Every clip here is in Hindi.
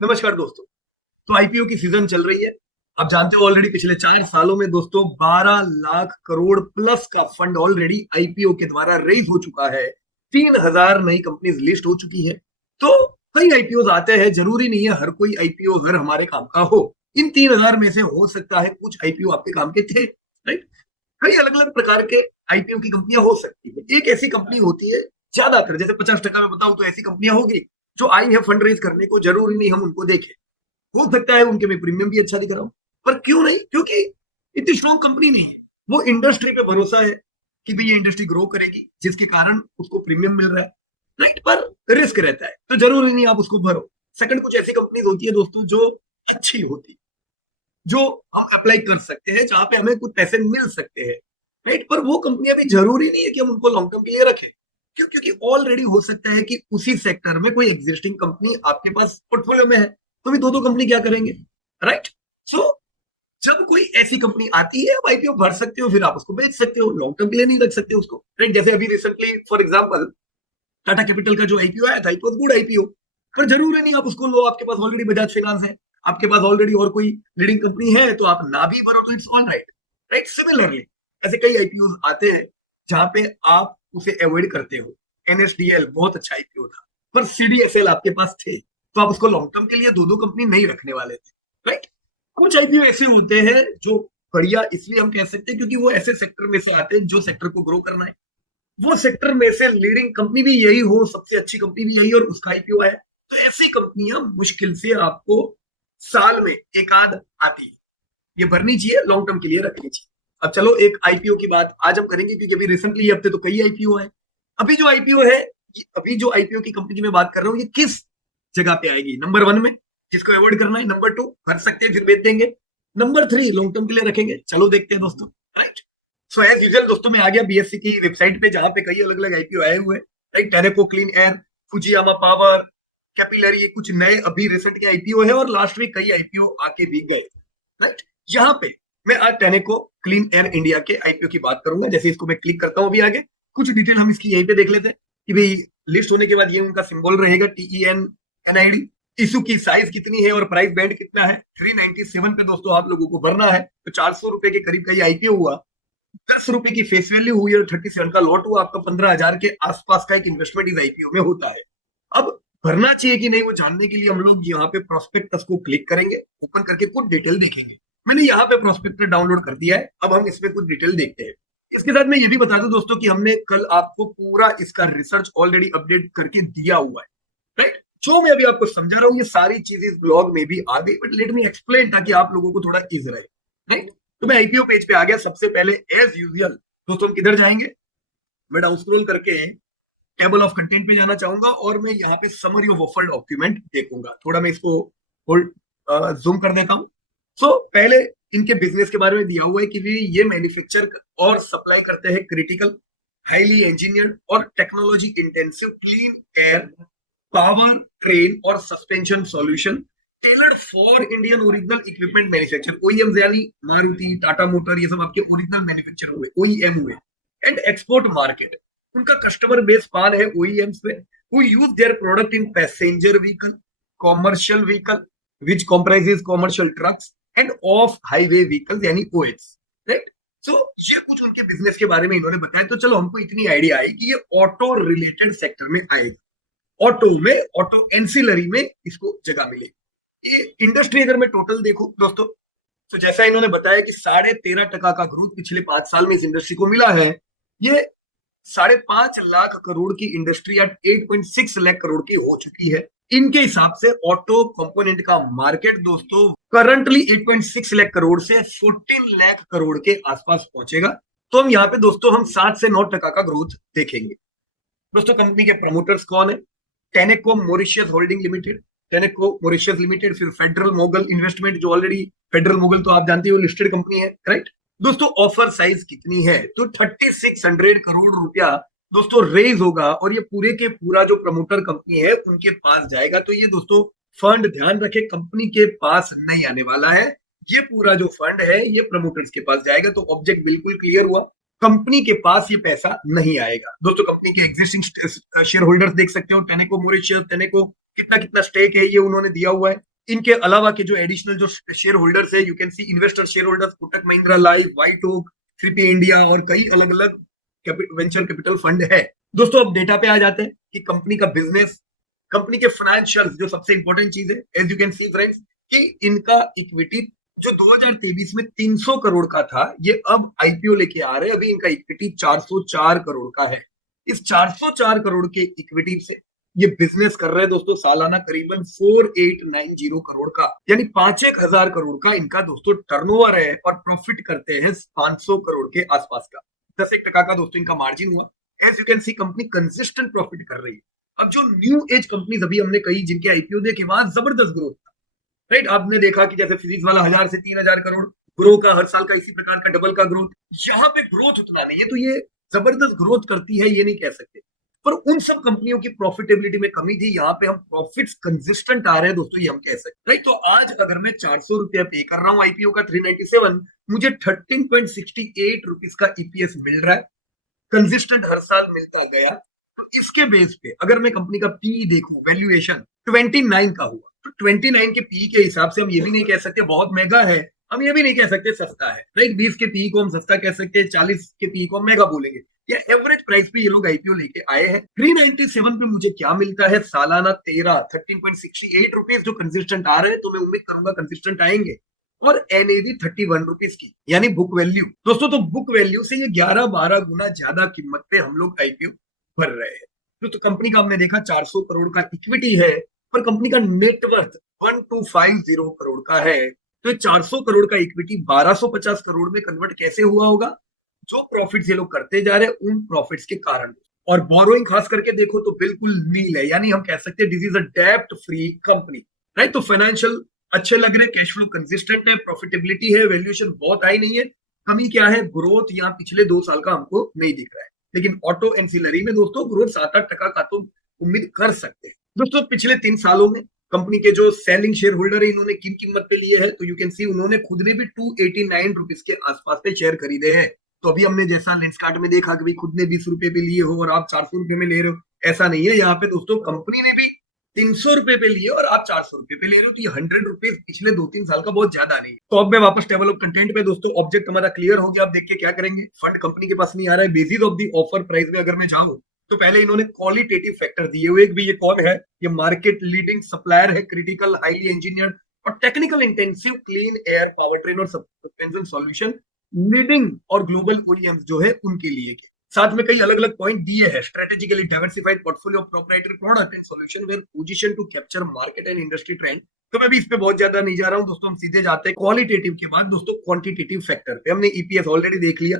नमस्कार दोस्तों। तो आईपीओ की सीजन चल रही है। आप जानते हो ऑलरेडी पिछले 4 सालों में दोस्तों 12 लाख करोड़ प्लस का फंड ऑलरेडी आईपीओ के द्वारा रेज हो चुका है। 3,000 नई कंपनीज लिस्ट हो चुकी है। तो कई आईपीओ आते हैं, जरूरी नहीं है हर कोई आईपीओ हर हमारे काम का हो। इन 3,000 में से हो सकता है कुछ आईपीओ आपके काम के थे, राइट। कई अलग अलग प्रकार के आईपीओ की कंपनियां हो सकती है। एक ऐसी कंपनी होती है, ज्यादातर जैसे 50% में बताऊं तो ऐसी कंपनियां होगी जो आई है फंड रेज करने को, जरूरी नहीं हम उनको देखें। हो सकता है उनके में प्रीमियम भी अच्छा दिख रहा हो, पर क्यों नहीं, क्योंकि इतनी स्ट्रॉन्ग कंपनी नहीं है। वो इंडस्ट्री पे भरोसा है कि भाई ये इंडस्ट्री ग्रो करेगी, जिसके कारण उसको प्रीमियम मिल रहा है, राइट। पर रिस्क रहता है तो जरूरी नहीं आप उसको भरो। सेकंड, कुछ ऐसी कंपनीज होती है दोस्तों जो अच्छी होती, जो हम अप्लाई कर सकते हैं, जहां पे हमें कुछ पैसे मिल सकते हैं, राइट। पर वो कंपनियां भी जरूरी नहीं है कि हम उनको लॉन्ग टर्म के लिए रखें। क्यों? क्योंकि ऑलरेडी हो सकता है कि उसी सेक्टर में कोई एग्जिस्टिंग कंपनी आपके पास पोर्टफोलियो में है, तो भी दो दो कंपनी क्या करेंगे, राइट। सो जब कोई ऐसी कंपनी आती है आप आईपीओ भर सकते हो, फिर आप उसको बेच सकते हो, लॉन्ग टर्म के लिए नहीं रख सकते उसको, राइट। जैसे अभी recently for example Tata capital का जो आईपीओ आया था, इट वॉज गुड आईपीओ। पर जरूरी नहीं आप उसको लो, आपके पास ऑलरेडी बजाज फाइनेंस है, आपके पास ऑलरेडी और कोई लीडिंग कंपनी है, तो आप ना भी भरो तो it's all right, right. Similarly ऐसे कई आईपीओ आते हैं जहां पे आप उसे अवॉइड करते हो। एनएसडीएल बहुत अच्छा आईपीओ था, पर सीडीएसएल आपके पास थे, तो आप उसको लॉन्ग टर्म के लिए दो दो कंपनी नहीं रखने वाले थे, राइट। कुछ आईपीओ ऐसे होते हैं जो बढ़िया इसलिए हम कह सकते हैं क्योंकि वो ऐसे सेक्टर में से आते हैं जो सेक्टर को ग्रो करना है। वो सेक्टर में से लीडिंग कंपनी भी यही हो, सबसे अच्छी कंपनी भी यही, और उसका आईपीओ है, तो ऐसी कंपनियां मुश्किल से आपको साल में एक आध आती है। ये भरनी चाहिए, लॉन्ग टर्म के लिए रखनी चाहिए। अब चलो एक आईपीओ की बात आज हम करेंगे, क्योंकि अभी रिसेंटली हफ्ते तो कई आईपीओ है। अभी जो आईपीओ है, अभी जो आईपीओ की कंपनी की मैं बात कर रहा हूँ, ये किस जगह पे आएगी? नंबर 1 में, जिसको अवॉइड करना है। नंबर 2, भर सकते हैं फिर बेच देंगे। नंबर 3, लॉन्ग टर्म के लिए रखेंगे। चलो देखते हैं दोस्तों, राइट। सो एज यूजुअल दोस्तों, मैं आ गया बीएससी की वेबसाइट पे, जहां पे कई अलग अलग आईपीओ आए हुए हैं, right. Tenneco clean air, Fujiyama power, capillary, ये कुछ नए अभी रिसेंट के आईपीओ है, और लास्ट वीक कई आईपीओ आके भी गए, राइट। यहाँ पे मैं आज टेनेको क्लीन एयर इंडिया के आईपीओ की बात करूंगा। जैसे इसको मैं क्लिक करता हूँ अभी आगे, कुछ डिटेल हम इसकी यहीं पे देख लेते हैं कि भाई लिस्ट होने के बाद ये उनका सिंबल रहेगा, टीईएन एनआईडी। इशू की साइज कितनी है और प्राइस बैंड कितना है? 397 पे दोस्तों आप लोगों को भरना है, तो 400 रुपए के करीब का ये आईपीओ हुआ। 10 रुपए की फेस वैल्यू हुई और 37 का लॉट हुआ। आपका 15,000 के आसपास का एक इन्वेस्टमेंट इस आईपीओ में होता है। अब भरना चाहिए कि नहीं, वो जानने के लिए हम लोग यहाँ पे प्रोस्पेक्टस को क्लिक करेंगे, ओपन करके कुछ डिटेल देखेंगे। मैंने यहाँ पे प्रोस्पेक्टस डाउनलोड कर दिया है, अब हम इसमें कुछ डिटेल देखते हैं। इसके साथ मैं ये भी बता दूं दोस्तों कि हमने कल आपको पूरा इसका रिसर्च ऑलरेडी अपडेट करके दिया हुआ है, राइट। जो मैं अभी आपको समझा रहा हूँ, ये सारी चीजें इस ब्लॉग में भी आ गई, बट लेट मी एक्सप्लेन, ताकि आप लोगों को थोड़ा इजी रहे, राइट। तो मैं आईपीओ पेज पे आ गया। सबसे पहले एज यूजुअल दोस्तों हम किधर जाएंगे? मैं डाउन स्क्रॉल करके टेबल ऑफ कंटेंट पे जाना चाहूंगा, और मैं यहाँ पे समरी ऑफ ऑफर डॉक्यूमेंट देखूंगा। थोड़ा मैं इसको होल्ड जूम कर देता हूँ। सो पहले इनके बिजनेस के बारे में दिया हुआ है कि ये मैन्युफैक्चर और सप्लाई करते हैं क्रिटिकल, हाईली इंजीनियर्ड और technology intensive clean air power train और suspension solution tailored for Indian original equipment manufacture. OEM यानी मारुति, टाटा मोटर, ये सब आपके ओरिजिनल मैन्युफैक्चर हुए, ओईएम हुए। एंड एक्सपोर्ट मार्केट, उनका कस्टमर बेस पान है ओईएम्स पे, who use their product in passenger vehicle, commercial vehicle, which comprises commercial trucks and off highway vehicles यानी ओएच, राइट। सो ये कुछ उनके बिजनेस के बारे में इन्होंने बताया। तो चलो हमको इतनी आइडिया आई कि ये ऑटो रिलेटेड सेक्टर में आएगा, ऑटो में, ऑटो एंसिलरी में इसको जगह मिले। ये इंडस्ट्री अगर मैं टोटल देखूं दोस्तों, तो जैसा इन्होंने बताया कि 13.5% का ग्रोथ पिछले 5 साल में इस इंडस्ट्री को मिला है। ये 5.5 लाख करोड़ की इंडस्ट्री आज 8.6 लाख करोड़ की हो चुकी है। इनके हिसाब से ऑटो कंपोनेंट का मार्केट दोस्तों करंटली 8.6 लाख करोड़ से 14 लाख करोड़ के आसपास पहुंचेगा। तो हम यहाँ पे दोस्तों हम 7 से 9% का ग्रोथ देखेंगे। दोस्तों कंपनी के प्रमोटर्स कौन है? Tenneco Mauritius holding limited, Tenneco Mauritius limited, फिर फेडरल मोगल इन्वेस्टमेंट, जो ऑलरेडी फेडरल मोगल तो आप जानते हो लिस्टेड कंपनी है, राइट। दोस्तों ऑफर साइज कितनी है? तो 3600 करोड़ रुपया दोस्तों रेज होगा, और ये पूरे के पूरा जो प्रमोटर कंपनी है उनके पास जाएगा। तो ये दोस्तों फंड ध्यान रखे, कंपनी के पास नहीं आने वाला है। ये पूरा जो फंड है ये प्रमोटर्स के पास जाएगा। तो ऑब्जेक्ट बिल्कुल क्लियर हुआ, कंपनी के पास ये पैसा नहीं आएगा। दोस्तों कंपनी के एग्जिस्टिंग शेयर होल्डर्स देख सकते हो, टेनेको मॉरिशियस, टेनेको कितना कितना स्टेक है ये उन्होंने दिया हुआ है। इनके अलावा के जो एडिशनल जो शेयर होल्डर्स है, you can see investor share holders, Kotak Mahindra life, White Oak, CP India और कई अलग अलग वेंचर कैपिटल फंड है। दोस्तों अब डेटा पे आ जाते हैं कि कंपनी का बिजनेस, कंपनी के फाइनेंशियल जो सबसे इंपॉर्टेंट चीज है, as you can see friends, कि इनका इक्विटी जो 2023 में 300 करोड़ का था, ये अब आईपीओ लेके आ रहे हैं, अभी इनका इक्विटी 404 करोड़ का है। इस 404 करोड़ के इक्विटी से ये बिजनेस कर रहे हैं दोस्तों सालाना करीबन 4890 करोड़ का, यानी 5,000 करोड़ का इनका दोस्तों टर्नओवर है, और प्रॉफिट करते हैं 500 करोड़ के आसपास का। 10% का दोस्तों इनका मार्जिन हुआ। As you can see company consistent profit कर रही है। अब जो न्यू एज कंपनीज अभी हमने कही जिनके आईपीओ देखे, वहां जबरदस्त ग्रोथ था, राइट। आपने देखा कि जैसे फिजिक्स वाला 1000 से 3000 करोड़ ग्रो का हर साल का, इसी प्रकार का डबल का ग्रोथ। यहाँ पे ग्रोथ उतना नहीं है, तो ये जबरदस्त ग्रोथ करती है ये नहीं कह सकते, पर उन सब कंपनियों की प्रॉफिटेबिलिटी में कमी थी। यहाँ पे हम प्रॉफिट्स कंसिस्टेंट आ रहे हैं दोस्तों, ये हम कह सकते, राइट। तो आज अगर मैं 400 रुपया पे कर रहा हूँ आईपीओ का 397, मुझे 13.68 रुपीज का ईपीएस मिल रहा है, कंसिस्टेंट हर साल मिलता गया। इसके बेस पे अगर मैं कंपनी का पी देखूं, वैल्यूएशन 29 का हुआ, तो 29 के पी के हिसाब से हम ये भी नहीं कह सकते बहुत महंगा है, हम ये भी नहीं कह सकते सस्ता है, राइट। 20 के पी को हम सस्ता कह सकते हैं, 40 के पी को हम महंगा बोलेंगे। या एवरेज प्राइस पे ये लोग आईपीओ लेके आए हैं। 397 पे मुझे क्या मिलता है सालाना 13.68 रुपीज जो कंसिस्टेंट आ रहे हैं, तो मैं उम्मीद करूंगा कंसिस्टेंट आएंगे। और एनएवी 31 रुपीज की, यानी बुक वैल्यू दोस्तों, तो बुक वैल्यू से ये 11-12 गुना ज्यादा कीमत पे हम लोग आईपीओ भर रहे हैं। तो कंपनी का हमने देखा 400 करोड़ का इक्विटी है, पर कंपनी का नेटवर्थ 1250 करोड़ का है। तो 400 करोड़ का इक्विटी 1250 करोड़ में कन्वर्ट कैसे हुआ होगा? जो प्रॉफिट्स ये लोग करते जा रहे हैं उन प्रॉफिट्स के कारण। और बोरोइंग खास करके देखो तो बिल्कुल नील है, यानी हम कह सकते हैं दिस इज अ डेब्ट फ्री कंपनी, राइट। तो फाइनेंशियल अच्छे लग रहे, कैश फ्लो कंसिस्टेंट है, प्रॉफिटेबिलिटी है, वैल्यूएशन बहुत हाई नहीं है। कमी क्या है? ग्रोथ यहाँ पिछले 2 साल का हमको नहीं दिख रहा है, लेकिन ऑटो एंसिलरी में दोस्तों ग्रोथ 7-8% का तो उम्मीद कर सकते हैं। दोस्तों पिछले 3 सालों में कंपनी के जो सेलिंग शेयर होल्डर है, इन्होंने किन कीमत पे लिए हैं, तो यू कैन सी उन्होंने खुद ने भी 289 रुपीज के आसपास पे शेयर खरीदे हैं। तो अभी हमने जैसा लेंसकार्ट में देखा कि भाई खुद ने 20 रुपए पे लिए हो और आप 400 रुपए में ले रहे हो, ऐसा नहीं है। यहाँ पे दोस्तों कंपनी ने भी 300 रुपए पे लिए और आप 400 रुपए पे ले रहे हो, तो ये 100 रुपीज पिछले 2-3 साल का बहुत ज्यादा नहीं है। तो अब मैं वापस टेबल ऑफ कंटेंट पे दोस्तों, ऑब्जेक्ट हमारा क्लियर हो गया। आप देख के क्या करेंगे, फंड कंपनी के पास नहीं आ रहा है। Basis of the offer price में अगर मैं जाऊं तो पहले इन्होंने क्वालिटेटिव फैक्टर दिए हुए, एक भी ये कौन है, ये मार्केट लीडिंग सप्लायर है, क्रिटिकल हाईली इंजीनियर्ड और technical intensive clean air power train और सस्पेंशन सॉल्यूशन लीडिंग और ग्लोबल ओईएम्स जो है उनके लिए के साथ में कई अलग अलग पॉइंट दिए हैं। Strategically diversified portfolio of proprietary product and solution where position to capture market and industry trend. तो मैं भी इस पे बहुत ज्यादा नहीं जा रहा हूं दोस्तों, हम सीधे जाते हैं क्वालिटेटिव के बाद दोस्तों क्वांटिटेटिव फैक्टर पे। हमने ईपीएस ऑलरेडी देख लिया,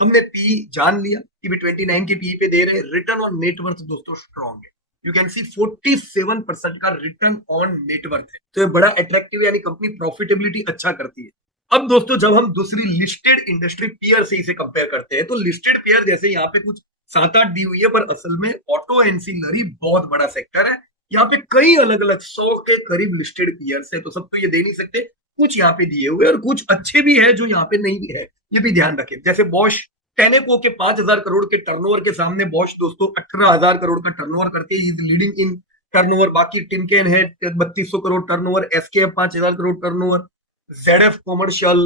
हमने पी जान लिया कि भी 29 के पी पे दे रहे हैं। रिटर्न ऑन नेटवर्थ दोस्तों स्ट्रॉन्ग है, यू कैन सी 47% का रिटर्न ऑन नेटवर्थ है, तो ये बड़ा अट्रैक्टिव, यानी कंपनी प्रॉफिटेबिलिटी अच्छा करती है। अब दोस्तों जब हम दूसरी लिस्टेड इंडस्ट्री पीयर से इसे कंपेयर करते हैं, तो लिस्टेड पीयर जैसे यहाँ पे कुछ 7-8 दी हुई है, पर असल में ऑटो एंसिलरी बहुत बड़ा सेक्टर है। यहाँ पे कई अलग अलग 100 के करीब लिस्टेड पीयर्स है, तो सब तो ये दे नहीं सकते, कुछ यहाँ पे दिए हुए और कुछ अच्छे भी है जो यहाँ पे नहीं भी है, ये भी ध्यान रखें। जैसे बॉश टेनेको के 5,000 करोड़ के टर्नओवर के सामने बॉश दोस्तों 18,000 करोड़ का टर्नओवर करती है, इज लीडिंग इन टर्नओवर। बाकी टिमकेन है 3200 crore turnover, SKF 5,000 crore turnover, ZF commercial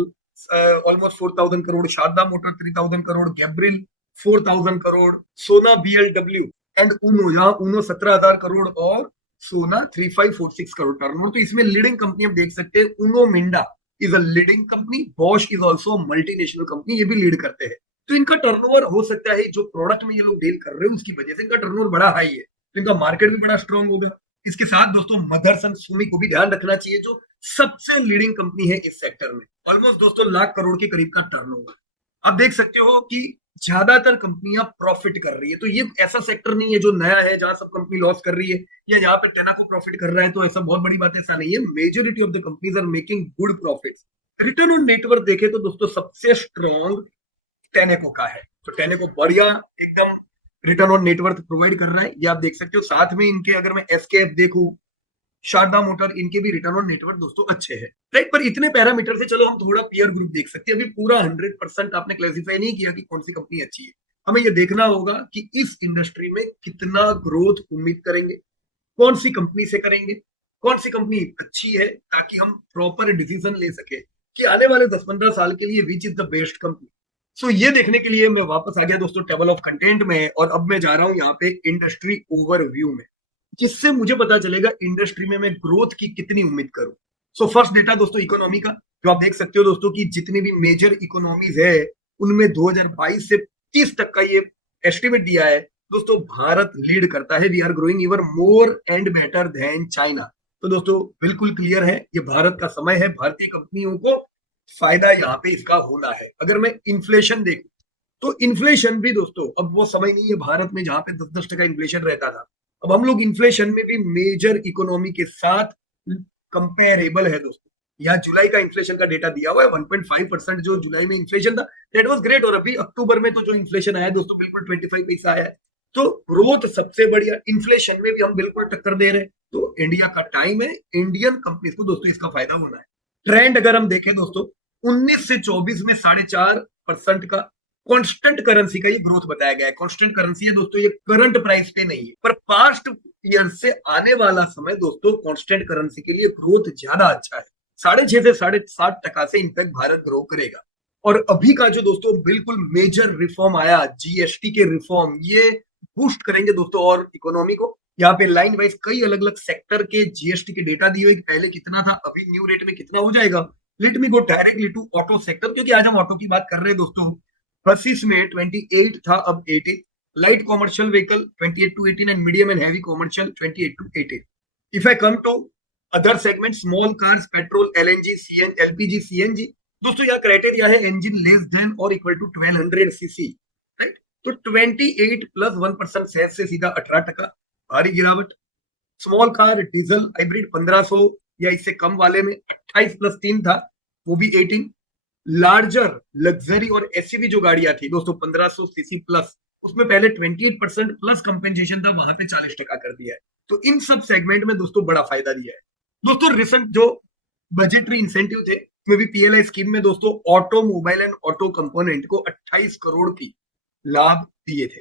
almost 4,000 crore, Sharda motor 3,000 crore, Gabriel 4,000 crore, Sona BLW and उनो, यहाँ उनो 17,000 करोड़ और सोना 3546 करोड़ टर्नओवर। तो इसमें लीडिंग कंपनी हम देख सकते हैं, Uno Minda is a leading company, Bosch is also multinational company, ये भी लीड करते हैं। तो इनका टर्नओवर हो सकता है जो प्रोडक्ट में ये लोग डील कर रहे हैं उसकी वजह से इनका टर्नओवर बड़ा हाई है, तो इनका मार्केट भी बड़ा स्ट्रांग हो गया। इसके साथ दोस्तों मदरसन सुमी को भी ध्यान रखना चाहिए, जो सबसे लीडिंग कंपनी है इस सेक्टर में, ऑलमोस्ट दोस्तों लाख करोड़ के करीब का टर्नओवर। आप देख सकते हो कि ज्यादातर कंपनियां प्रॉफिट कर रही है, तो ये ऐसा सेक्टर नहीं है जो नया है जहां सब कंपनी लॉस कर रही है, या जहां पे टेनाको प्रॉफिट कर रहा है तो ऐसा बहुत बड़ी बात ऐसा नहीं है। Majority of the companies are making good profits. Return on net worth देखे तो दोस्तों सबसे स्ट्रॉन्ग टेनेको का है, तो टेनेको बढ़िया एकदम रिटर्न ऑन नेटवर्थ प्रोवाइड कर रहा है, ये आप देख सकते हो। साथ में इनके अगर मैं एसकेएफ देखूं, शारदा मोटर, इनके भी रिटर्न ऑन नेटवर्थ दोस्तों अच्छे हैं, राइट। पर इतने पैरामीटर से चलो हम थोड़ा पीयर ग्रुप देख सकते हैं। अभी पूरा 100% आपने क्लासिफाई नहीं किया कि कौन सी कंपनी अच्छी है, हमें ये देखना होगा कि इस इंडस्ट्री में कितना ग्रोथ उम्मीद करेंगे, कौन सी कंपनी से करेंगे, कौन सी कंपनी अच्छी है, ताकि हम प्रॉपर डिसीजन ले सके कि आने वाले 10-15 साल के लिए which is the best company. So ये देखने के लिए मैं वापस आ गया दोस्तों टेबल ऑफ कंटेंट में, और अब मैं जा रहा हूं यहाँ पे इंडस्ट्री ओवरव्यू में, जिससे मुझे पता चलेगा इंडस्ट्री में मैं ग्रोथ की कितनी उम्मीद करूं। सो फर्स्ट डेटा दोस्तों इकोनॉमी का, जो आप देख सकते हो दोस्तों कि जितनी भी मेजर इकोनॉमीज है उनमें 2022 से 30 तक का ये एस्टिमेट दिया है दोस्तों, भारत लीड करता है। We are growing even more and better than China. तो दोस्तों बिल्कुल क्लियर है, ये भारत का समय है, भारतीय कंपनियों को फायदा यहाँ पे इसका होना है। अगर मैं इन्फ्लेशन देखूं तो इन्फ्लेशन भी दोस्तों अब वो समय नहीं है भारत में जहां पे 10-10% इन्फ्लेशन रहता था। अब हम लोग इन्फ्लेशन में भी मेजर इकोनॉमी के साथ कंपेरेबल है दोस्तों। यहाँ जुलाई का इन्फ्लेशन का डेटा दिया हुआ है 1.5% जो जुलाई में इन्फ्लेशन था, दैट वाज ग्रेट। और अभी अक्टूबर में तो जो इन्फ्लेशन आया दोस्तों बिल्कुल 25 पैसा आया है। तो ग्रोथ सबसे बढ़िया, इन्फ्लेशन में भी हम बिल्कुल टक्कर दे रहे हैं। तो इंडिया का टाइम है, इंडियन कंपनीज को दोस्तों इसका फायदा होना है। ट्रेंड अगर हम देखें दोस्तों 19 से 24 में 4.5% का कांस्टेंट करेंसी का ये ग्रोथ बताया गया है। कांस्टेंट करेंसी है दोस्तों, ये करंट प्राइस पे नहीं है, पर पास्ट ईयर से आने वाला समय दोस्तों कांस्टेंट करेंसी के लिए ग्रोथ ज्यादा अच्छा है। 6.5 से 7.5% से इनफैक्ट भारत ग्रो करेगा। और अभी का जो दोस्तों बिल्कुल मेजर रिफॉर्म आया, जीएसटी के रिफॉर्म, ये बूस्ट करेंगे दोस्तों और इकोनॉमी को। यहाँ पे लाइन वाइज कई अलग अलग सेक्टर के जीएसटी के डेटा दिए हुए, पहले कितना था, अभी न्यू रेट में कितना हो जाएगा। Let me go directly to auto sector, क्योंकि आज हम ऑटो की बात कर रहे हैं दोस्तों। बसेस में 28 था, अब 18। Light commercial vehicle 28 to 18 and medium and heavy commercial 28 to 18। If I come to other segment, small cars, petrol, LNG, CN, LPG, CNG, दोस्तों यहाँ क्राइटेरिया है इंजन लेस देन और इक्वल टू 1200 सीसी, राइट। तो 28 प्लस 1% सेस से सीधा 18%, भारी गिरावट। स्मॉल कार, डीजल, हाइब्रिड 1500 या इससे कम वाले में 28 प्लस 3 था, वो भी 18। लार्जर लग्जरी और एसयूवी जो गाड़ियां थी दोस्तों 1500 सीसी प्लस, उसमें पहले 28% प्लस कंपेंसेशन था, वहां पे 40% कर दिया है। तो इन सब सेगमेंट में दोस्तों बड़ा फायदा दिया है। दोस्तों रिसेंट जो बजटरी इंसेंटिव थे में भी पीएलआई स्कीम में दोस्तों ऑटोमोबाइल एंड ऑटो कंपोनेंट को 28 करोड़ की लाभ दिए थे।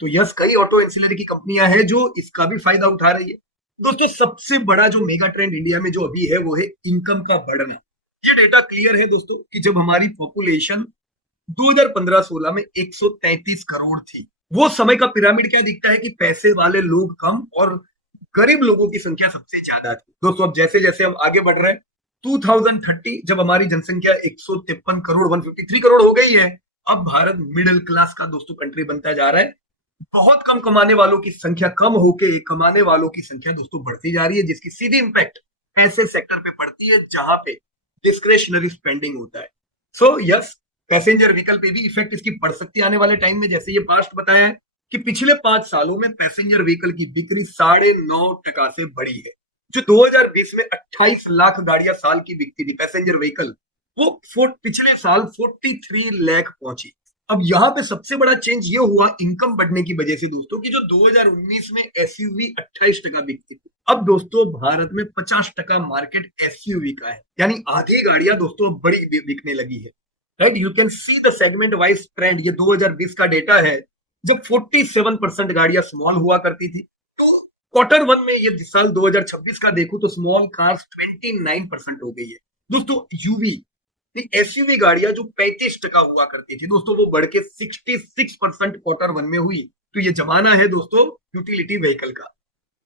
तो यस, कई ऑटो एंसिलरी की कंपनियां हैं जो इसका भी फायदा उठा रही है। दोस्तों सबसे बड़ा जो मेगा ट्रेंड इंडिया में जो अभी है वो है इनकम का बढ़ना। ये डेटा क्लियर है दोस्तों कि जब हमारी पॉपुलेशन 2015-16 में 133 करोड़ थी, वो समय का पिरामिड क्या दिखता है कि पैसे वाले लोग कम और गरीब लोगों की संख्या सबसे ज्यादा थी। दोस्तों अब जैसे जैसे हम आगे बढ़ रहे हैं, 2030 जब हमारी जनसंख्या 153 करोड़ 153 करोड़ हो गई है, अब भारत मिडिल क्लास का दोस्तों कंट्री बनता जा रहा है। बहुत कम कमाने वालों की संख्या कम होके कमाने वालों की संख्या दोस्तों बढ़ती जा रही है, जिसकी सीधी इंपैक्ट ऐसे सेक्टर पे पड़ती है जहां पे डिस्क्रेशनरी स्पेंडिंग होता है। सो यस, पैसेंजर व्हीकल पे भी इफेक्ट इसकी पड़ सकती है आने वाले टाइम में। जैसे ये पास्ट बताया है कि पिछले 5 सालों में पैसेंजर व्हीकल की बिक्री 9.5% से बढ़ी है। जो 2020 में 28 लाख गाड़ियां साल की बिकती थी पैसेंजर व्हीकल, वो पिछले साल 43 लाख पहुंची। अब यहाँ पे सबसे बड़ा चेंज ये हुआ इनकम बढ़ने की वजह से दोस्तों कि जो 2019 में एसयूवी 28% बिकती थी, अब दोस्तों भारत में 50% मार्केट एसयूवी का है, यानी आधी गाड़ियां दोस्तों बड़ी बिकने लगी है, right. You can see the segment wise trend. ये 2020 का डेटा है, जब 47% गाड़ियां स्मॉल हुआ करती थी। तो क्वार्टर 1 में ये साल 2026 का देखूं तो स्मॉल कार्स 29% हो गई है दोस्तों। यूवी एसयूवी गाड़ियां जो 35% हुआ करती थी दोस्तों, वो बढ़ के 66% क्वार्टर 1 में हुई। तो ये जमाना है दोस्तों यूटिलिटी व्हीकल का,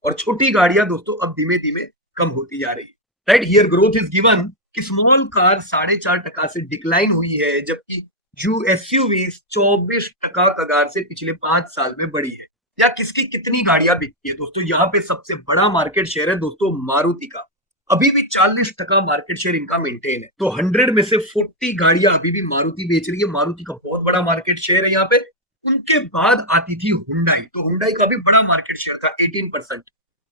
और छोटी गाड़ियां दोस्तों अब धीमे धीमे कम होती जा रही है, right. Here growth is given कि स्मॉल कार 4.5% से डिक्लाइन हुई है, जबकि यू एसयूवी 24% कगार से पिछले 5 साल में बढ़ी है। या किसकी कितनी गाड़ियां बिकती है दोस्तों, यहाँ पे सबसे बड़ा मार्केट शेयर है दोस्तों मारुति का, अभी भी 40% मार्केट शेयर इनका मेंटेन है। तो 100 में से 40 गाड़ियां अभी भी मारुति बेच रही है। मारुति का बहुत बड़ा मार्केट शेयर है यहाँ पे। उनके बाद आती थी हुंडई, तो हुंडई का भी बड़ा मार्केट शेयर था 18%।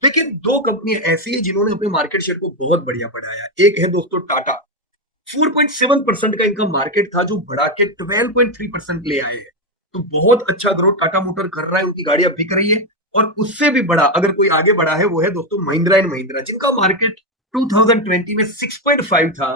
लेकिन 2 कंपनियां ऐसी है जिन्होंने अपने मार्केट शेयर को बहुत बढ़िया बढ़ाया। एक है दोस्तों टाटा, 4.7% का इनका मार्केट था, जो बढ़ा के 12.3% ले आए हैं। तो बहुत अच्छा ग्रोथ टाटा मोटर कर रहा है, उनकी गाड़ियां बिक रही है। और उससे भी बड़ा अगर कोई आगे बढ़ा है वो है दोस्तों महिंद्रा एंड महिंद्रा, जिनका मार्केट 2020 में 6.5 था,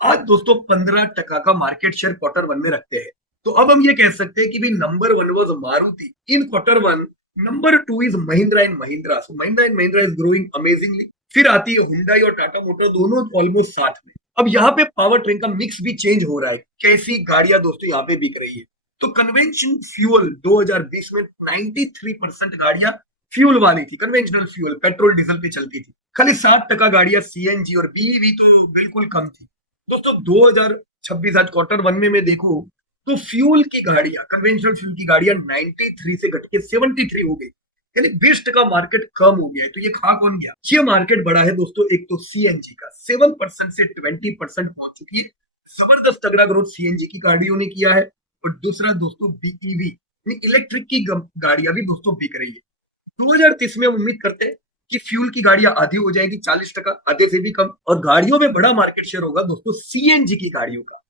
आज दोस्तों 15% का मार्केट शेयर क्वार्टर 1 में रखते हैं। तो अब हम ये कह सकते हैं कि भी number 1 was Maruti in quarter 1 number 2 is Mahindra and Mahindra. So Mahindra and Mahindra is growing amazingly. फिर आती है हुंडई और टाटा मोटर, दोनों ऑलमोस्ट साथ में। अब यहाँ पे पावर ट्रेन का मिक्स भी चेंज हो रहा है, कैसी गाड़ियां दोस्तों यहाँ पे बिक रही है। तो कन्वेंशन फ्यूल 2020 में 93% गाड़ियां फ्यूल वाली थी, कन्वेंशनल फ्यूल पेट्रोल डीजल पे चलती थी। खाली 60% गाड़ियां सीएनजी और बीईवी तो बिल्कुल कम थी। दोस्तों 2026 आज क्वार्टर वन में मैं देखूं तो फ्यूल की गाड़ियां, कन्वेंशनल फ्यूल की गाड़ियां 93 से घट के 73 हो गई, यानी 20% मार्केट कम हो गया है। तो ये खा कौन गया? ये मार्केट बड़ा है दोस्तों। एक तो सीएनजी का 7% से 20% पहुंच चुकी है, जबरदस्त तगड़ा ग्रोथ सीएनजी की गाड़ियों ने किया है। और दूसरा दोस्तों बीईवी, इलेक्ट्रिक की गाड़ियां भी दोस्तों बिक रही है। 2030 में हम उम्मीद करते हैं कि फ्यूल की गाड़ियां आधी हो जाएगी, 40%, आधे से भी कम, और गाड़ियों में बड़ा मार्केट शेयर होगा दोस्तों सीएनजी की गाड़ियों का,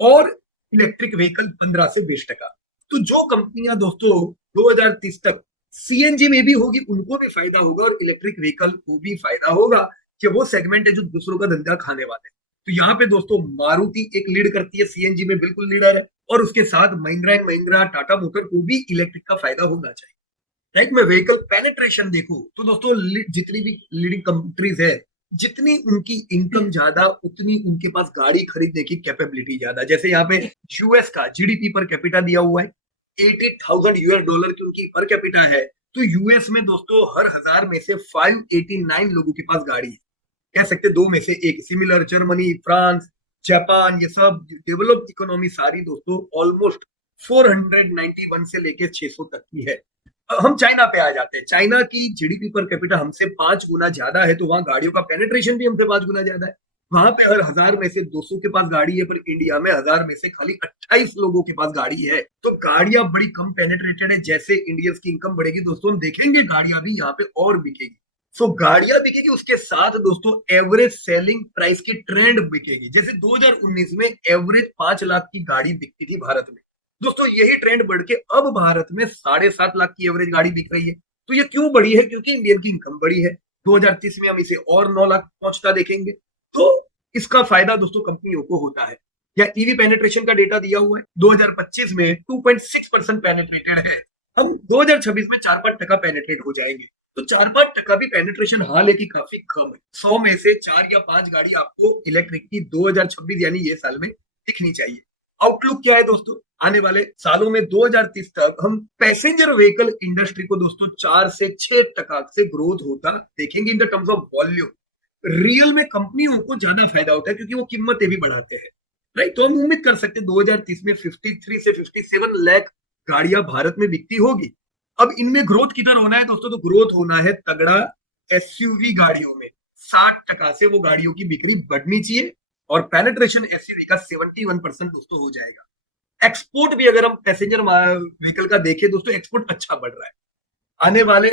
और इलेक्ट्रिक व्हीकल 15 से 20%। तो जो कंपनियां दोस्तों 2030 तक सीएनजी में भी होगी, उनको भी फायदा होगा, और इलेक्ट्रिक व्हीकल को भी फायदा होगा, कि वो सेगमेंट है जो दूसरों का धंधा खाने वाले हैं। तो यहाँ पे दोस्तों मारुति एक लीड करती है, सीएनजी में बिल्कुल लीडर है, और उसके साथ महिंद्रा एंड महिंद्रा, टाटा मोटर को भी इलेक्ट्रिक का फायदा होना चाहिए। राइट। मैं व्हीकल पेनिट्रेशन देखूं तो दोस्तों जितनी भी लीडिंग कंट्रीज है, जितनी उनकी इनकम ज्यादा, उतनी उनके पास गाड़ी खरीदने की कैपेबिलिटी ज्यादा। जैसे यहाँ पे यूएस का जीडीपी पर कैपिटा दिया हुआ है, $80,000 की उनकी पर कैपिटा है। तो यूएस में दोस्तों हर 1000 में से 589 लोगों के पास गाड़ी है, कह सकते दो में से एक। सिमिलर जर्मनी, फ्रांस, जापान, ये सब डेवलप्ड इकोनॉमी सारी दोस्तों ऑलमोस्ट 491 से लेके 600 तक की है। हम चाइना पे आ जाते हैं। चाइना की जीडीपी पर कैपिटा हमसे 5 गुना ज्यादा है, तो वहां गाड़ियों का पेनिट्रेशन भी हमसे 5 गुना ज्यादा है। वहां पे हर 1000 में से 200 के पास गाड़ी है, पर इंडिया में 1000 में से खाली 28 लोगों के पास गाड़ी है। तो गाड़ियां बड़ी कम पेनिट्रेटेड है। जैसे इंडियंस की इनकम बढ़ेगी दोस्तों, हम देखेंगे गाड़ियां भी यहाँ पे और बिकेगी। सो गाड़ियां बिकेगी, उसके साथ दोस्तों एवरेज सेलिंग प्राइस की ट्रेंड बिकेगी। जैसे 2019 में एवरेज 5 लाख की गाड़ी बिकती थी भारत में दोस्तों, यही ट्रेंड बढ़ के अब भारत में 7.5 लाख की एवरेज गाड़ी बिक रही है। तो ये क्यों बढ़ी है? क्योंकि इंडियन की इनकम बढ़ी है। 2030 में हम इसे और 9 लाख पहुंचता देखेंगे। तो इसका फायदा दोस्तों कंपनियों को होता है। या ईवी पेनिट्रेशन का डेटा दिया हुआ है, 2025 में 2.6% पेनिट्रेटेड है। हम 2026 में 4-5% पेनिट्रेट हो जाएंगे। तो 4-5% भी पेनिट्रेशन हाँ, लेकिन काफी कम है। 100 में से 4 या 5 गाड़ी आपको इलेक्ट्रिक की 2026 यानी ये साल में दिखनी चाहिए। आउटलुक क्या है दोस्तों? आने वाले सालों में 2030 तक हम पैसेंजर व्हीकल इंडस्ट्री को दोस्तों 4 से 6% से ग्रोथ होता देखेंगे in the terms of volume. Real में कंपनियों को ज्यादा फायदा होता है, क्योंकि वो कीमतें भी बढ़ाते हैं। राइट। तो हम उम्मीद कर सकते हैं 2030 में 53 से 57 लाख गाड़ियां भारत में बिकती होगी। अब इनमें ग्रोथ किधर होना है दोस्तों? तो ग्रोथ होना है तगड़ा एसयूवी गाड़ियों में। 60% से वो गाड़ियों की बिक्री बढ़नी चाहिए, और पेनिट्रेशन एसयूवी का 71% दोस्तों हो जाएगा। एक्सपोर्ट भी अगर हम पैसेंजर व्हीकल का देखें दोस्तों, एक्सपोर्ट अच्छा बढ़ रहा है। आने वाले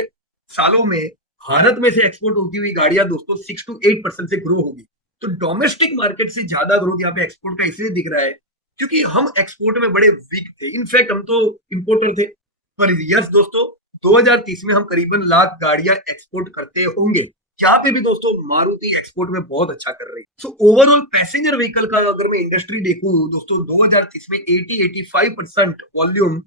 सालों में भारत में से एक्सपोर्ट होती हुई गाड़ियां दोस्तों 6 to 8% से ग्रो होगी। तो डोमेस्टिक मार्केट से ज्यादा ग्रोथ यहाँ पे एक्सपोर्ट का इसलिए दिख रहा है, क्योंकि हम एक्सपोर्ट में बड़े वीक थे। इनफैक्ट हम तो इंपोर्टर थे। पर यस दोस्तों, 2030 में हम करीबन लाख गाड़ियां एक्सपोर्ट करते होंगे। यहाँ पे भी दोस्तों मारुति एक्सपोर्ट में बहुत अच्छा कर रही है। सो ओवरऑल पैसेंजर व्हीकल का अगर मैं इंडस्ट्री देखूं दोस्तों, 2030 में 80-85% वॉल्यूम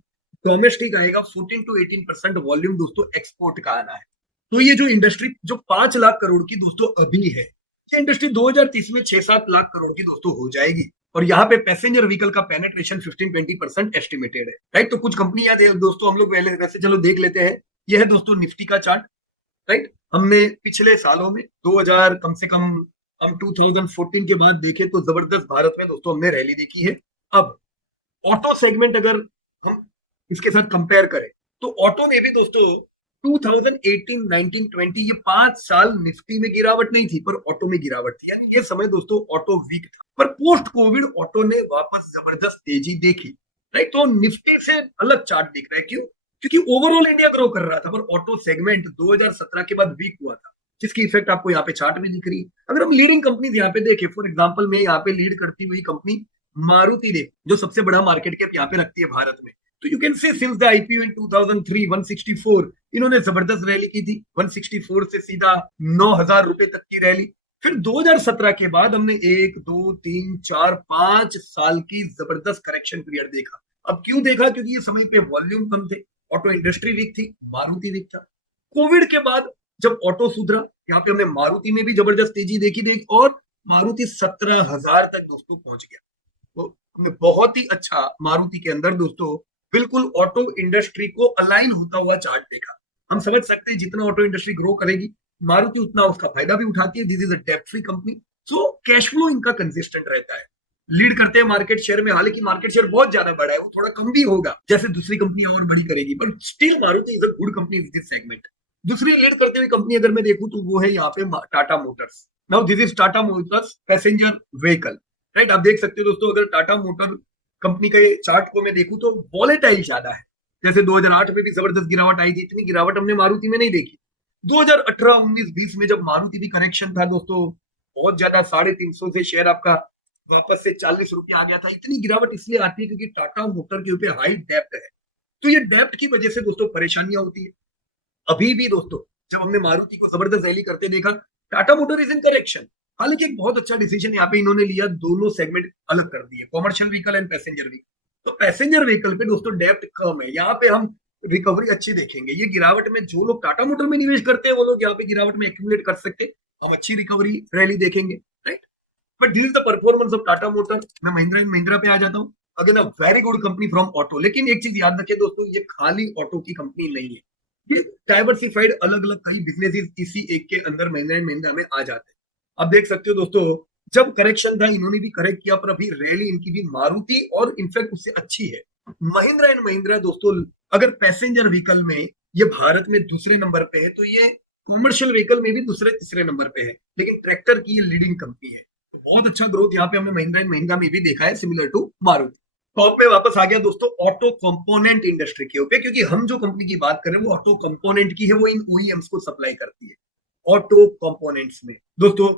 डोमेस्टिक आएगा, 14 to 18% वॉल्यूम दोस्तों एक्सपोर्ट का आना है। तो ये जो इंडस्ट्री जो 5 लाख करोड़ की दोस्तों अभी है, ये इंडस्ट्री 2030 में 6-7 लाख करोड़ की दोस्तों हो जाएगी। और यहाँ पे पैसेंजर व्हीकल का पेनिट्रेशन 15-20% एस्टिमेटेड है। राइट। तो कुछ कंपनियां दोस्तों हम लोग वैसे चलो देख लेते हैं। यह है दोस्तों निफ्टी का चार्ट। राइट। हमने पिछले सालों में 2000 कम से कम, हम 2014 के बाद देखें तो जबरदस्त भारत में दोस्तों हमने रैली देखी है। अब ऑटो सेगमेंट अगर हम इसके साथ कंपेयर करें, तो ऑटो में भी दोस्तों 2018, 19, 20 ये 5 साल निफ्टी में गिरावट नहीं थी, पर ऑटो में गिरावट थी। यानी ये समय दोस्तों ऑटो वीक था। पर पोस्ट कोविड ऑटो ने वापस जबरदस्त तेजी देखी। राइट। तो निफ्टी से अलग चार्ट दिख रहा है। क्यों? क्योंकि ओवरऑल इंडिया ग्रो कर रहा था, पर ऑटो सेगमेंट 2017 के बाद वीक हुआ था, जिसकी इफेक्ट आपको यहाँ पे चार्ट में दिख रही है। अगर हम लीडिंग कंपनीज यहाँ पे देखें, फॉर एग्जांपल में यहाँ पे लीड करती हुई कंपनी मारुति ने, जो सबसे बड़ा मार्केट कैप यहाँ पे रखती है भारत में, तो you can say since the IPO in 2003 164 इन्होंने जबरदस्त रैली की थी। 164 से सीधा 9,000 रुपए तक की रैली। फिर 2017 के बाद हमने 1, 2, 3, 4, 5 साल की जबरदस्त करेक्शन पीरियड देखा। अब क्यों देखा? क्योंकि ये समय पे वॉल्यूम कम थे, ऑटो इंडस्ट्री वीक थी, मारुति वीक था। कोविड के बाद जब ऑटो सुधरा, यहाँ पे हमने मारुति में भी जबरदस्त तेजी देखी और मारुति 17,000 तक दोस्तों पहुंच गया। तो हमने बहुत ही अच्छा मारुति के अंदर दोस्तों बिल्कुल ऑटो इंडस्ट्री को अलाइन होता हुआ चार्ट देखा। हम समझ सकते हैं जितना ऑटो इंडस्ट्री ग्रो करेगी, मारुति उतना उसका फायदा भी उठाती है। दिस इज अ डेब्ट free company, so cash flow इनका कंसिस्टेंट रहता है। लीड करते हैं मार्केट शेयर में, हालांकि मार्केट शेयर बहुत ज्यादा बड़ा है, वो थोड़ा कम भी होगा जैसे दूसरी कंपनी और बड़ी करेगी, but still Maruti is a good company in this segment. दूसरी लीड करते हुए कंपनी अगर मैं देखूं तो वो है यहाँ पे Tata Motors. Now this is Tata Motors passenger vehicle, right. आप देख सकते हो दोस्तों, अगर टाटा मोटर कंपनी का चार्ट को मैं देखूं तो वॉलेटाइल ज्यादा है। जैसे 2008 में भी जबरदस्त गिरावट आई थी, इतनी गिरावट हमने मारुति में नहीं देखी। 2018, 19, 20 में जब मारुति भी करेक्शन था दोस्तों, बहुत ज्यादा 350 से शेयर आपका वापस से 40 रुपये आ गया था। इतनी गिरावट इसलिए आती है क्योंकि टाटा मोटर के ऊपर हाई डेप्ट है, तो ये डेप्ट की वजह से दोस्तों परेशानियां होती है। अभी भी दोस्तों जब हमने मारुति को जबरदस्त रैली करते देखा, Tata motor is in correction. हालांकि एक बहुत अच्छा डिसीजन यहाँ पे इन्होंने लिया, दोनों सेगमेंट अलग कर दिए, commercial vehicle and passenger vehicle. तो पैसेंजर व्हीकल पे दोस्तों डेप्थ कम है, यहाँ पे हम रिकवरी अच्छी देखेंगे। ये गिरावट में जो लोग टाटा मोटर में निवेश करते हैं वो लोग यहाँ पे गिरावट में एक्यूमुलेट कर सकते हैं, हम अच्छी रिकवरी रैली देखेंगे, right. But this is the performance of Tata motor. मैं महिंद्रा एंड महिंद्रा पे आ जाता हूँ। Again a very good company from auto. लेकिन एक चीज याद रखिए दोस्तों, ये खाली ऑटो की कंपनी नहीं है, ये डाइवर्सिफाइड अलग अलग कई बिजनेसेस इसी एक के अंदर महिंद्रा एंड महिंद्रा में आ जाते हैं। आप देख सकते हो दोस्तों, जब करेक्शन था इन्होंने भी करेक्ट किया, पर अभी रैली इनकी भी मारुति और इनफैक्ट उससे अच्छी है। महिंद्रा एंड महिंद्रा दोस्तों अगर पैसेंजर व्हीकल में ये भारत में दूसरे नंबर पे है, तो ये कॉमर्शियल व्हीकल में भी दूसरे तीसरे नंबर पे है, लेकिन ट्रैक्टर की ये लीडिंग कंपनी है। बहुत अच्छा ग्रोथ यहाँ पे हमने महिंद्रा एंड महिंद्रा में भी देखा है, सिमिलर टू मारुति। टॉप पे वापस आ गया दोस्तों ऑटो कंपोनेंट इंडस्ट्री के ऊपर, क्योंकि हम जो कंपनी की बात करें वो ऑटो कंपोनेंट की है, वो इन ओईएम्स को सप्लाई करती है। ऑटो कंपोनेंट्स में दोस्तों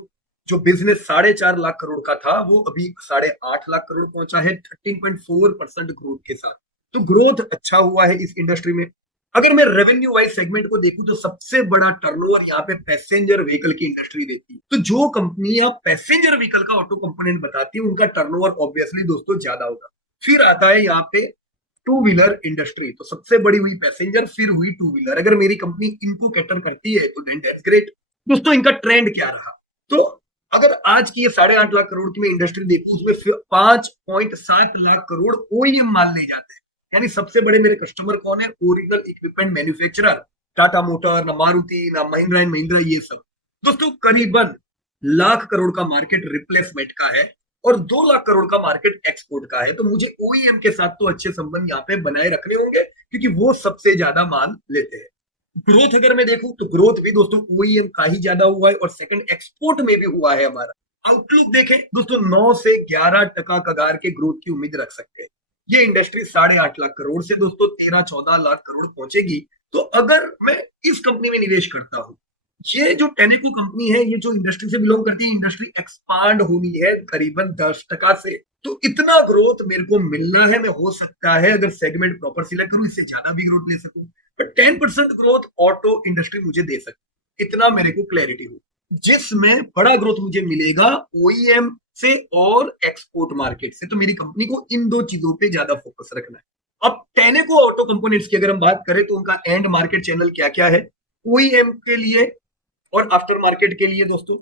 जो बिजनेस 4.5 लाख करोड़ का था, वो अभी 8.5 लाख करोड़ पहुंचा है 13.4% ग्रोथ के साथ। तो ग्रोथ अच्छा हुआ है इस इंडस्ट्री में। अगर मैं रेवेन्यू वाइज सेगमेंट को देखूं तो सबसे बड़ा टर्नओवर यहाँ पे पैसेंजर व्हीकल की इंडस्ट्री देती है। तो जो कंपनियां पैसेंजर व्हीकल का ऑटो कंपोनेंट बताती है उनका टर्नओवर ऑब्वियसली दोस्तों ज्यादा होगा। फिर आता है यहाँ पे टू व्हीलर इंडस्ट्री। तो सबसे बड़ी हुई पैसेंजर, फिर हुई टू व्हीलर। अगर मेरी कंपनी इनको कैटर करती है तो देन दैट्स ग्रेट। दोस्तों इनका ट्रेंड क्या रहा, तो अगर आज की ये 8.5 लाख करोड़ की मैं इंडस्ट्री देखूं, उसमें 5.7 लाख करोड़ ओईएम माल ले जाते हैं। यानी सबसे बड़े मेरे कस्टमर कौन है? Original equipment manufacturer. Tata motor, ना मारुति, ना महिंद्रा एंड महिंद्रा, ये सब दोस्तों करीबन लाख करोड़ का मार्केट रिप्लेसमेंट का है और 2 लाख करोड़ का मार्केट एक्सपोर्ट का है। तो मुझे ओईएम के साथ तो अच्छे संबंध यहाँ पे बनाए रखने होंगे, क्योंकि वो सबसे ज्यादा माल लेते हैं। ग्रोथ अगर मैं देखूं तो ग्रोथ भी दोस्तों ओईएम का ही ज्यादा हुआ है और सेकंड एक्सपोर्ट में भी हुआ है हमारा। आउटलुक देखें दोस्तों, 9 से 11% कगार के ग्रोथ की उम्मीद रख सकते हैं। ये इंडस्ट्री 8.5 लाख करोड़ से दोस्तों 13-14 लाख करोड़ पहुंचेगी। तो अगर मैं इस कंपनी में निवेश करता हूं, ये जो टेनेको कंपनी है, ये जो इंडस्ट्री से बिलोंग करती है, इंडस्ट्री एक्सपांड होनी है करीबन 10% से। तो इतना ग्रोथ मेरे को मिलना है, मैं हो सकता है अगर सेगमेंट प्रॉपर सिलेक्ट करूं इससे ज्यादा भी ग्रोथ ले सकूं, बट 10% ग्रोथ ऑटो इंडस्ट्री मुझे दे सकती, इतना मेरे को क्लैरिटी हो। जिसमें बड़ा ग्रोथ मुझे मिलेगा ओईएम से और एक्सपोर्ट मार्केट से। तो मेरी कंपनी को इन दो चीजों पे ज्यादा फोकस रखना है। अब टेनेको ऑटो कंपोनेंट्स की अगर हम बात करें तो उनका एंड मार्केट चैनल क्या क्या है? ओईएम के लिए और आफ्टर मार्केट के लिए दोस्तों,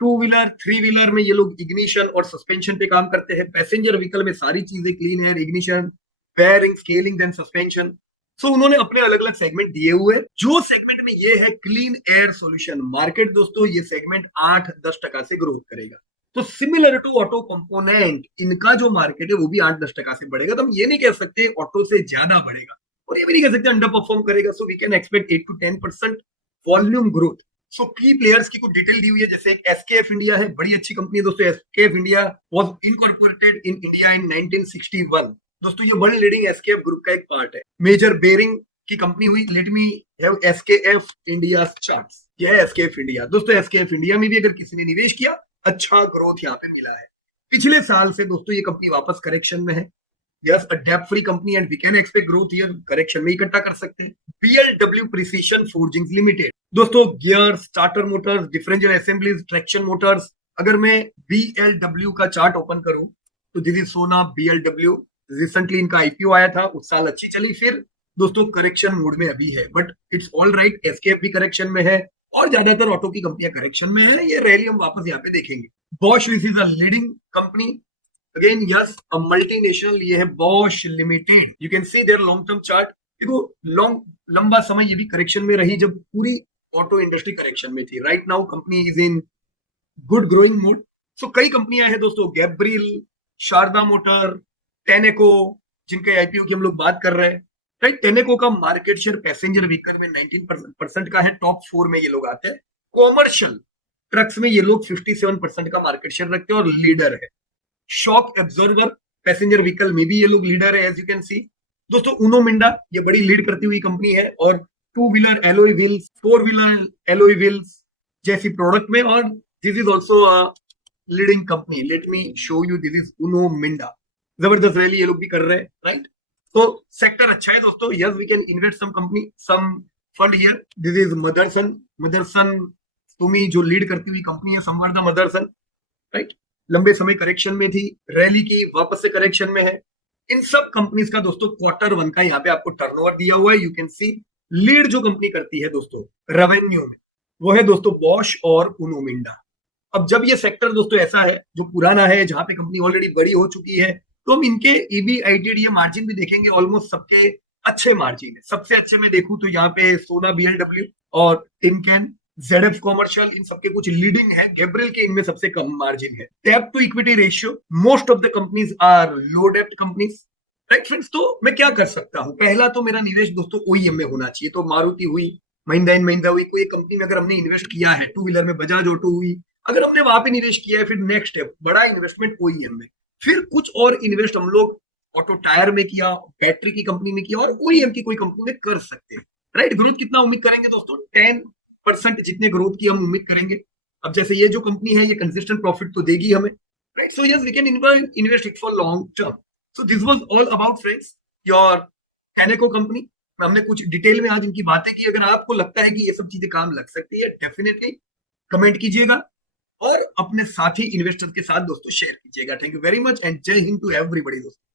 टू व्हीलर, थ्री व्हीलर में ये लोग इग्निशन और सस्पेंशन पे काम करते हैं। पैसेंजर व्हीकल में सारी चीजें clean air, ignition, bearing, scaling, then suspension. So उन्होंने अपने अलग अलग सेगमेंट दिए हुए। जो सेगमेंट में ये है क्लीन एयर सॉल्यूशन मार्केट दोस्तों, ये सेगमेंट 8-10% से ग्रोथ करेगा। तो सिमिलर टू ऑटो कंपोनेंट, इनका जो मार्केट है वो भी 8-10% से बढ़ेगा। तो हम ये नहीं कह सकते ऑटो से ज्यादा बढ़ेगा और ये भी नहीं कह सकते अंडर परफॉर्म करेगा। So we can expect 8-10% volume growth. So key players की कुछ डिटेल दी हुई है, जैसे एसकेएफ इंडिया है, बड़ी अच्छी कंपनी है दोस्तों। SKF India was incorporated in India in 1961। दोस्तों ये वर्ल्ड लीडिंग एसकेएफ ग्रुप का एक पार्ट है। मेजर बेरिंग की कंपनी हुई। Let me have SKF India charts. यह है एसकेएफ इंडिया दोस्तों। एसकेएफ इंडिया में भी अगर किसी ने निवेश किया, अच्छा ग्रोथ यहाँ पे मिला है। पिछले साल से दोस्तों ये कंपनी वापस करेक्शन में है। Yes, a debt-free company and we can expect growth here. Correction में इकट्ठा कर सकते हैं। BLW Precision Forgings Limited दोस्तों, gear, starter Motors, differential assemblies, traction Motors. अगर मैं BLW का चार्ट ओपन करूं तो दिस इज सोना BLW। रिसेंटली इनका आईपीओ आया था, उस साल अच्छी चली, फिर दोस्तों करेक्शन मोड में अभी है, but it's all right. SKF भी करेक्शन में है और ज्यादातर ऑटो की कंपनियां करेक्शन में है। ये रैली हम वापस यहाँ पे देखेंगे। Bosch which is a leading company again, yes a multinational, ये है Bosch limited. You can see their long term chart. देखो लंबा समय ये भी करेक्शन में रही जब पूरी ऑटो इंडस्ट्री करेक्शन में थी। Right now company is in good growing mode. So कई कंपनियां हैं दोस्तों, गैब्रियल, शारदा मोटर, टेनेको, जिनके आईपीओ की हम लोग बात कर रहे हैं। राइट, टेनेको का मार्केट शेयर पैसेंजर व्हीकल में 19% का है, टॉप 4 में ये लोग आते हैं। कॉमर्शियल ट्रक्स में ये लोग 57% का मार्केट शेयर रखते हैं और लीडर है। शॉक एब्जॉर्बर पैसेंजर व्हीकल में भी ये लोग लीडर है, एज यू कैन सी। दोस्तों उनो मिंडा ये बड़ी लीड करती हुई कंपनी है और two wheeler alloy wheels, four wheeler alloy wheels जैसी प्रोडक्ट में, और this is also a leading company. Let me show you, this is Uno Minda. जबरदस्त रैली ये लोग भी कर रहे हैं। राइट, तो सेक्टर अच्छा है दोस्तों। Yes we can invest some company, some fund here. This is Motherson. Motherson तुमी जो लीड करती हुई कंपनी है, संवर्धा मदरसन। राइट, लंबे समय करेक्शन में थी, रैली की, वापस से करेक्शन में है। इन सब कंपनीज का दोस्तों क्वार्टर वन का यहाँ पे आपको टर्नओवर दिया हुआ है। यू कैन सी लीड जो कंपनी करती है दोस्तों रेवेन्यू में, वो है दोस्तों बॉश और उनो मिंडा। अब जब ये सेक्टर दोस्तों ऐसा है जो पुराना है, जहां पे कंपनी ऑलरेडी बड़ी हो चुकी है, तो हम इनके ईबीआईटीडी मार्जिन भी देखेंगे। ऑलमोस्ट सबके अच्छे मार्जिन है। सबसे अच्छे में देखूं तो यहाँ पे सोना बीएलडब्ल्यू और टिमकेन, जेडएफ कॉमर्शियल, इन सबके कुछ लीडिंग है। गैब्रियल के इनमें सबसे कम मार्जिन है। डेब्ट to equity ratio, most of the companies are लो डेब्ट कंपनीज। राइट फ्रेंड्स, तो मैं क्या कर सकता हूं? पहला तो मेरा निवेश दोस्तों ओईएम में होना चाहिए। तो मारुति हुई, महिंद्रा एंड महिंद्रा हुई, कोई कंपनी में अगर हमने इन्वेस्ट किया है, टू व्हीलर में बजाज ऑटो हुई, अगर हमने वहां पे निवेश किया है, फिर नेक्स्ट स्टेप बड़ा इन्वेस्टमेंट ओईएम में। फिर कुछ और इन्वेस्ट हम लोग ऑटो टायर में किया, बैटरी की कंपनी में किया, और ओईएम की कोई कंपनी में कर सकते हैं। राइट, ग्रोथ कितना उम्मीद करेंगे दोस्तों? 10% जितने ग्रोथ की हम उम्मीद करेंगे। अब जैसे ये जो कंपनी है, ये कंसिस्टेंट प्रॉफिट तो देगी हमें। Right, so yes we can invest it for long term. So this was all about friends your Tenneco company. हमने कुछ डिटेल में आज इनकी बातें की। अगर आपको लगता है कि ये सब चीजें काम लग सकती है, डेफिनेटली कमेंट कीजिएगा और अपने साथी इन्वेस्टर के साथ दोस्तों शेयर कीजिएगा। Thank you very much and जय हिंद टू एवरीबॉडी दोस्तों।